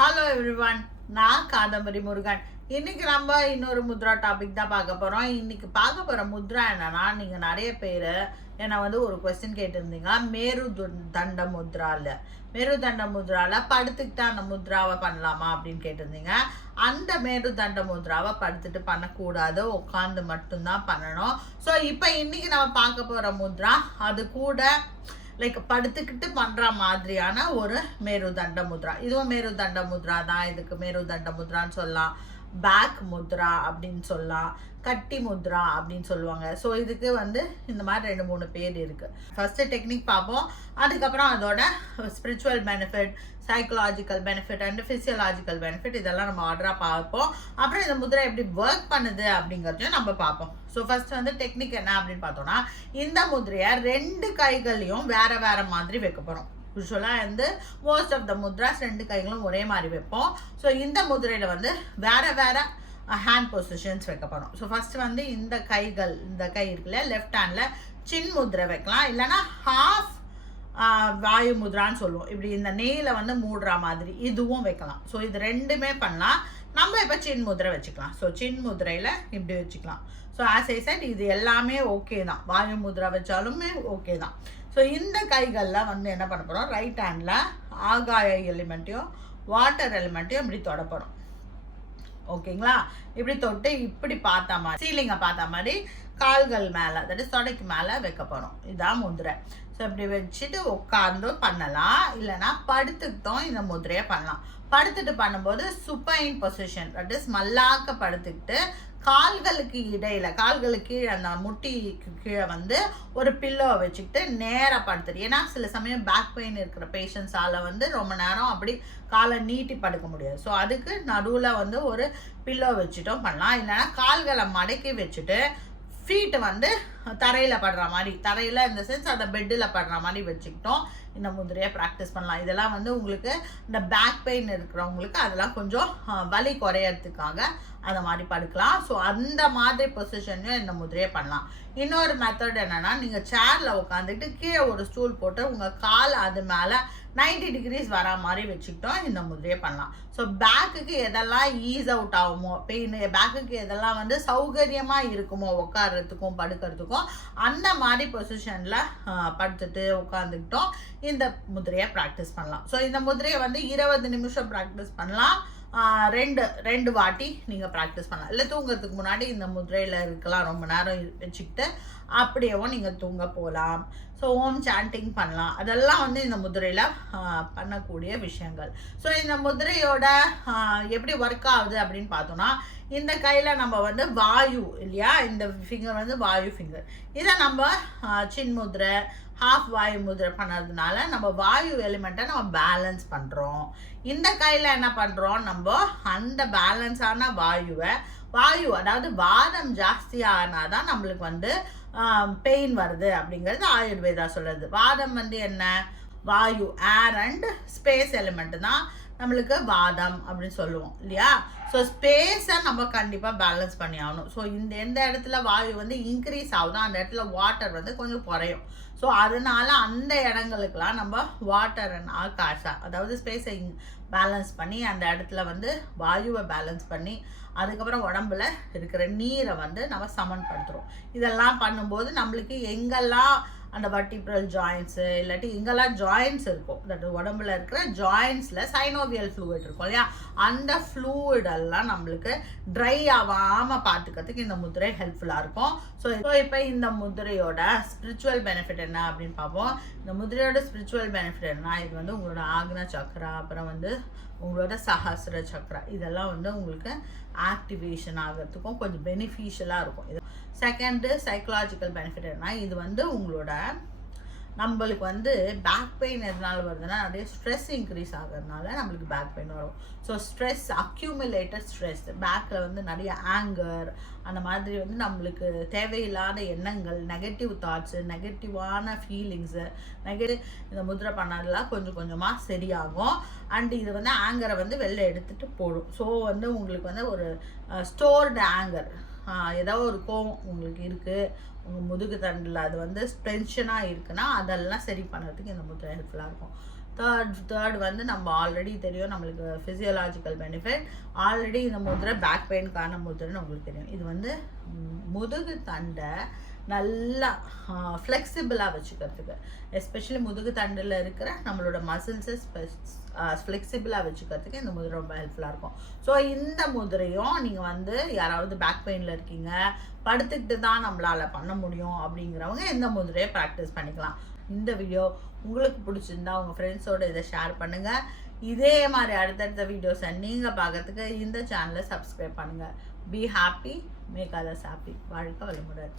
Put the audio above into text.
Hello everyone, நான் காதம்பரி முருகன். இன்னைக்கு நம்ம இன்னொரு முத்ரா டாபிக் தான் பார்க்க போகிறோம். இன்னைக்கு பார்க்க போகிற முத்ரா என்னன்னா, நீங்கள் நிறைய பேர் என்னை ஒரு கொஸ்டின் கேட்டிருந்தீங்க. மேருதண்ட முத்ராவில் படுத்துக்கிட்டு அந்த முத்ராவை பண்ணலாமா அப்படின்னு கேட்டிருந்தீங்க. அந்த மேருதண்ட முத்ராவை படுத்துட்டு பண்ணக்கூடாது, உட்காந்து மட்டும்தான் பண்ணணும். ஸோ இப்போ இன்னைக்கு நம்ம பார்க்க போகிற முத்ரா அது கூட லைக் படுத்துக்கிட்டு பண்ணுற மாதிரியான ஒரு மேருதண்ட முத்ரா. இதுவும் மேருதண்ட முத்ரா தான். இதுக்கு மேருதண்ட முத்ரான்னு சொல்லலாம், பேக் முத்ரா அப்படின்னு சொல்லலாம், கட்டி முத்ரா அப்படின்னு சொல்லுவாங்க. ஸோ இதுக்கு இந்த மாதிரி 2-3 பேர் இருக்குது. ஃபர்ஸ்ட் டெக்னிக் பார்ப்போம், அதுக்கப்புறம் அதோட spiritual benefit, psychological benefit and physiological benefit இதெல்லாம் நம்ம ஆர்டராக பார்ப்போம். அப்புறம் இந்த முத்ரா எப்படி ஒர்க் பண்ணுது அப்படிங்கிறதையும் நம்ம பார்ப்போம். ஸோ ஃபர்ஸ்ட் டெக்னிக் என்ன அப்படின்னு பார்த்தோம்னா, இந்த முத்ரையை 2 கைகளையும் வேற வேற மாதிரி வைக்க போகிறோம். யூஸ்வலாக மோஸ்ட் ஆஃப் த முத்ராஸ் 2 கைகளும் ஒரே மாதிரி வைப்போம். ஸோ இந்த முத்ரையில் வேற வேற ஹேண்ட் பொசிஷன்ஸ் வைக்க போகிறோம். ஸோ ஃபர்ஸ்ட் இந்த கைகள், இந்த கை இருக்குல்ல, லெஃப்ட் ஹேண்டில் சின் முத்ரை வைக்கலாம், இல்லைன்னா ஹாஃப் வாயு முத்ரான்னு சொல்லுவோம். இப்படி இந்த நெய்யில் மூடுற மாதிரி இதுவும் வைக்கலாம். ஸோ இது 2மே பண்ணலாம். நம்ம இப்போ சின் முத்ரை வச்சுக்கலாம். ஸோ சின் முத்ரையில் இப்படி வச்சுக்கலாம். ஸோ ஆஸ் ஐ செட் இது எல்லாமே ஓகே தான், வாயு முத்ரா வச்சாலுமே ஓகே தான். ஸோ இந்த கைகளில் என்ன பண்ண போகிறோம், ரைட் ஹேண்டில் ஆகாய எலிமெண்ட்டையும் வாட்டர் எலிமெண்ட்டையும் இப்படி தொட போகிறோம். ஓகேங்களா? இப்படி தொட்டு இப்படி பார்த்தா மாதிரி, சீலிங்கை பார்த்தா மாதிரி கால்கள் மேலே, தட் இஸ் தொடைக்கு மேலே வைக்க போகிறோம். இதான் முத்ரை. ஸோ இப்படி வச்சுட்டு உட்காந்தும் பண்ணலாம், இல்லைன்னா படுத்துக்கிட்டோம் இந்த முத்ரையை பண்ணலாம். படுத்துட்டு பண்ணும்போது சுப்பைன் பொசிஷன், தட் இஸ் மல்லாக்க படுத்துக்கிட்டு கால்களுக்கு இடையில, கால்களுக்கு கீழே, அந்த முட்டிக்கு கீழே ஒரு பில்லோ வச்சுக்கிட்டு நேராக படுத்துட்டு. ஏன்னா சில சமயம் பேக் பெயின் இருக்கிற பேஷண்ட்ஸால் ரொம்ப நேரம் அப்படி காலை நீட்டி படுக்க முடியாது. ஸோ அதுக்கு நடுவில் ஒரு பில்லோ வச்சுட்டோம் பண்ணலாம். இல்லைன்னா கால்களை மடக்கி வச்சுட்டு ஃபீட்டு தரையில் படுற மாதிரி, தரையில் இந்த சென்ஸ் அந்த பெட்டில் படுற மாதிரி வச்சுக்கிட்டோம் இந்த முதிரையை ப்ராக்டிஸ் பண்ணலாம். இதெல்லாம் உங்களுக்கு இந்த பேக் பெயின் இருக்கிறவங்களுக்கு அதெல்லாம் கொஞ்சம் வலி குறையறதுக்காக அந்த மாதிரி படுக்கலாம். ஸோ அந்த மாதிரி பொசிஷன்லையும் இந்த முதிரையை பண்ணலாம். இன்னொரு மெத்தட் என்னென்னா, நீங்கள் சேரில் உட்காந்துட்டு கீழே ஒரு ஸ்டூல் போட்டு உங்கள் கால் அது மேலே 90 டிகிரிஸ் வர மாதிரி வச்சுக்கிட்டோம் இந்த முதிரையை பண்ணலாம். ஸோ பேக்குக்கு எதெல்லாம் ஈஸ் அவுட் ஆகுமோ, பெயின், பேக்குக்கு எதெல்லாம் சௌகரியமாக இருக்குமோ உட்கார்றதுக்கும் படுக்கிறதுக்கும், அந்த மாதிரி பொசிஷனில் படுத்துட்டு உட்காந்துக்கிட்டோம் இந்த முதிரையை ப்ராக்டிஸ் பண்ணலாம். ஸோ இந்த முதிரையை 20 நிமிஷம் ப்ராக்டிஸ் பண்ணலாம். 2 வாட்டி நீங்கள் ப்ராக்டிஸ் பண்ணலாம். இல்லை தூங்குறதுக்கு முன்னாடி இந்த முதிரையில் இருக்கலாம், ரொம்ப நேரம் வச்சுக்கிட்டு அப்படியேவும் நீங்கள் தூங்க போகலாம். ஸோ ஓம் சாண்டிங் பண்ணலாம். அதெல்லாம் இந்த முதிரையில் பண்ணக்கூடிய விஷயங்கள். ஸோ இந்த முதிரையோட எப்படி ஒர்க் ஆகுது அப்படின்னு பார்த்தோன்னா, இந்த கையில் நம்ம வாயு இல்லையா, இந்த ஃபிங்கர் வாயு ஃபிங்கர், இதை நம்ம சின் முதிரை, ஹாஃப் வாயு முதிரை பண்ணுறதுனால நம்ம வாயு எலிமெண்ட்டை நம்ம பேலன்ஸ் பண்ணுறோம். இந்த கையில் என்ன பண்ணுறோம், நம்ம அந்த பேலன்ஸான வாயு அதாவது வாதம் ஜாஸ்தியானால் தான் நம்மளுக்கு பெயின் வருது அப்படிங்கிறது ஆயுர்வேதா சொல்லுது. வாதம் என்ன, வாயு, ஏர் அண்ட் ஸ்பேஸ் எலிமெண்ட் தான் நம்மளுக்கு வாதம் அப்படின்னு சொல்லுவோம் இல்லையா. ஸோ ஸ்பேஸை நம்ம கண்டிப்பாக பேலன்ஸ் பண்ணி ஆகணும். ஸோ எந்த இடத்துல வாயு இன்க்ரீஸ் ஆகுதோ அந்த இடத்துல வாட்டர் கொஞ்சம் குறையும். ஸோ அதனால அந்த இடங்களுக்கெல்லாம் நம்ம வாட்டர் அண்ட் ஆகாஷா, அதாவது ஸ்பேஸை பேலன்ஸ் பண்ணி அந்த இடத்துல வாயுவை பேலன்ஸ் பண்ணி அதுக்கப்புறம் உடம்புல இருக்கிற நீரை நம்ம சமன்படுத்துகிறோம். இதெல்லாம் பண்ணும்போது நம்மளுக்கு எங்கெல்லாம் அந்த வர்டிப்ரல் ஜாயின்ஸு, இல்லாட்டி எங்கெல்லாம் ஜாயின்ஸ் இருக்கும், தட் உடம்புல இருக்கிற ஜாயின்ஸில் சைனோவியல் ஃப்ளூயிட் இருக்கும் இல்லையா, அந்த ஃப்ளூயிடெல்லாம் நம்மளுக்கு ட்ரை ஆகாமல் பார்த்துக்கிறதுக்கு இந்த முதிரை ஹெல்ப்ஃபுல்லாக இருக்கும். ஸோ இப்போ இந்த முதிரையோட ஸ்பிரிச்சுவல் பெனிஃபிட் என்ன அப்படின்னு பார்ப்போம். இந்த முதிரையோட ஸ்பிரிச்சுவல் பெனிஃபிட் என்ன, இது உங்களோட ஆக்னா சக்ரா, அப்புறம் உங்களோட சஹஸ்ர சக்ரா, இதெல்லாம் உங்களுக்கு ஆக்டிவேஷன் ஆகிறதுக்கும் கொஞ்சம் பெனிஃபிஷியலாக இருக்கும். இது செகண்டு சைக்கலாஜிக்கல் பெனிஃபிட் என்ன, இது உங்களோட நம்மளுக்கு பேக் பெயின் எதனால வருதுன்னா, நிறைய ஸ்ட்ரெஸ் இன்க்ரீஸ் ஆகிறதுனால நம்மளுக்கு பேக் பெயின் வரும். ஸோ ஸ்ட்ரெஸ், அக்யூமுலேட்டட் ஸ்ட்ரெஸ், பேக்கில் நிறைய ஆங்கர், அந்த மாதிரி நம்மளுக்கு தேவையில்லாத எண்ணங்கள், நெகட்டிவ் தாட்ஸு, நெகட்டிவான ஃபீலிங்ஸு, இந்த முதிரை பண்ணதெல்லாம் கொஞ்சம் கொஞ்சமாக சரியாகும். அண்ட் இது ஆங்கரை வெளில எடுத்துகிட்டு போடும். ஸோ உங்களுக்கு ஒரு ஸ்டோர்டு ஆங்கர், ஏதோ ஒரு கோவம் உங்களுக்கு இருக்குது, உங்கள் முதுகு தண்டில் அது டென்ஷனாக இருக்குன்னா அதெல்லாம் சரி பண்ணுறதுக்கு இந்த முதிரை ஹெல்ப்ஃபுல்லாக இருக்கும். தேர்ட் வந்து நம்ம ஆல்ரெடி தெரியும், நம்மளுக்கு ஃபிசியோலாஜிக்கல் பெனிஃபிட். ஆல்ரெடி இந்த முதிரை பேக் பெயின்கான முதிரைன்னு உங்களுக்கு தெரியும். இது வந்து முதுகு தண்டை நல்லா ஃப்ளெக்சிபிளாக வச்சுக்கிறதுக்கு, எஸ்பெஷலி முதுகு தண்டில் இருக்கிற நம்மளோட மசில்ஸை ஃப்ளெக்சிபிளாக வச்சுக்கிறதுக்கு இந்த முதிரை ரொம்ப ஹெல்ப்ஃபுல்லாக இருக்கும். ஸோ இந்த முதிரையும் நீங்கள் வந்து யாராவது பேக் பெயினில் இருக்கீங்க, படுத்துக்கிட்டு தான் நம்மளால் பண்ண முடியும் அப்படிங்கிறவங்க இந்த முதிரையை ப்ராக்டிஸ் பண்ணிக்கலாம். இந்த வீடியோ உங்களுக்கு பிடிச்சிருந்தா உங்கள் ஃப்ரெண்ட்ஸோடு இதை ஷேர் பண்ணுங்கள். இதே மாதிரி அடுத்தடுத்த வீடியோஸை நீங்கள் பார்க்கறதுக்கு இந்த சேனலை சப்ஸ்கிரைப் பண்ணுங்கள். Be happy, make others happy. வாழ்க்கை வளமுடன்.